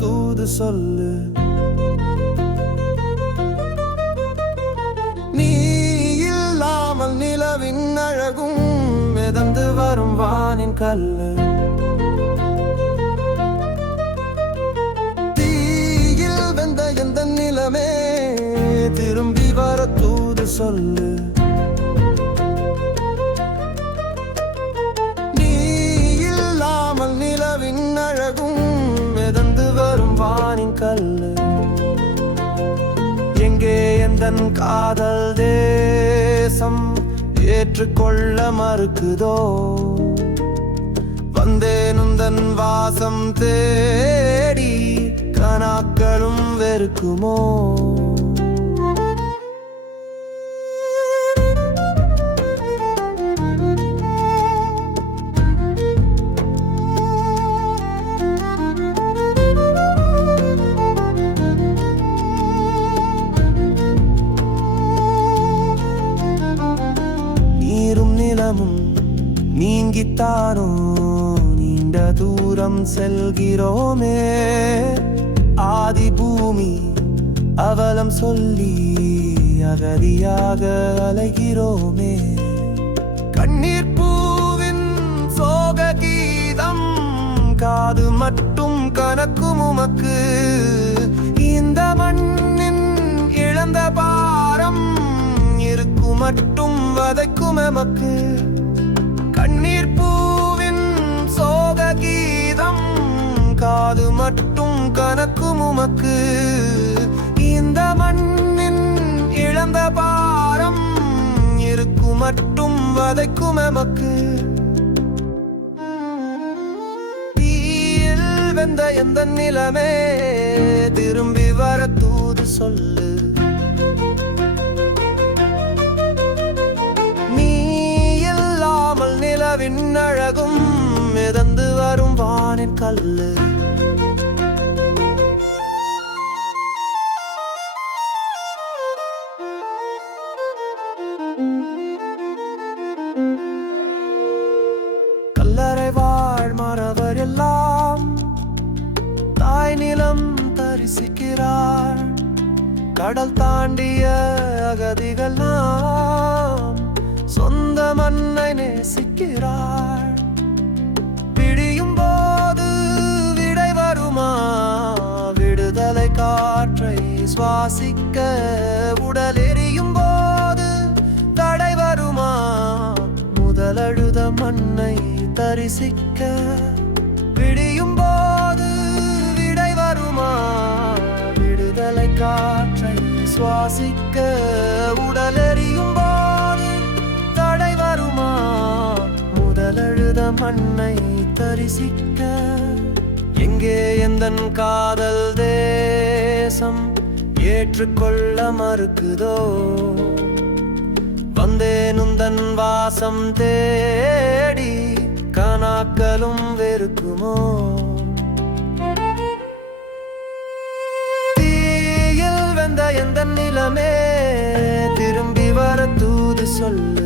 தூது சொல்லு. நீ இல்லாமல் நிலவின் அழகும் மிதந்து வரும் வானின் கல்லு. தீயில் வெந்த எந்த நிலமே திரும்பி வர தூது சொல்லு. நீ இல்லாமல் நிலவின் அழகும் மிதந்து வரும் வானின் கல்லு. எங்கே எந்தன் காதல் தேசம் ஏற்றுக்கொள்ள மறுக்குதோ? வந்தேன் உந்தன் வாசம் தேடி கனாக்களும் வெறுக்குமோ? நீரும் நிலமும் நீங்கித்தானோ நீண்ட தூரம் செல்கிறோமே. ஆதி பூமி அவலம் சொல்லி அகதியாக அலைகிறோமே. கண்ணீர் பூவின் சோக கீதம் காது மட்டும் கணக்கும் உமக்கு. இந்த மண்ணின் இழந்த பாரம் இருக்கும் மட்டும் வதைக்கும் எமக்கு. கண்ணீர் பூவின் சோக கீதம் காது மட்டும் கணக்கும் உமக்கு. இந்த மண்ணின் இழந்த பாரம் இருக்கும் மட்டும் வதைக்கும் எமக்கு. தீயில் வெந்த எந்த நிலமே திரும்பி வர தூது சொல்லு. நிலவின் அழகும் மிதந்து வரும் வானின் கல்லு. கல்லறை வாழ் மறவர் எல்லாம் தாய் நிலம் தரிசிக்கிறார். கடல் தாண்டிய அகதிகள் நாம் சொந்த மண்ணை நேசிக்கிறார். பிடியும் போது விடை வருமா? விடுதலை காற்றை சுவாசிக்க உடல் எரியும் போது தடை வருமா? முதலழுத மண்ணை தரிசிக்க பிடியும் போது விடை வருமா? விடுதலை காற்றை சுவாசிக்க உடல் எரியும் போது தடை வருமா? முதலழுத மண்ணை தரிசிக்க. எங்கே எந்தன் காதல் தேசம் ஏற்றுக்கொள்ள மறுக்குதோ? வந்தேன் உந்தன் வாசம் தேடி கனாக்களும் வெறுக்குமோ? தீயில் வெந்த எந்த நிலமே திரும்பி வர தூது சொல்லு.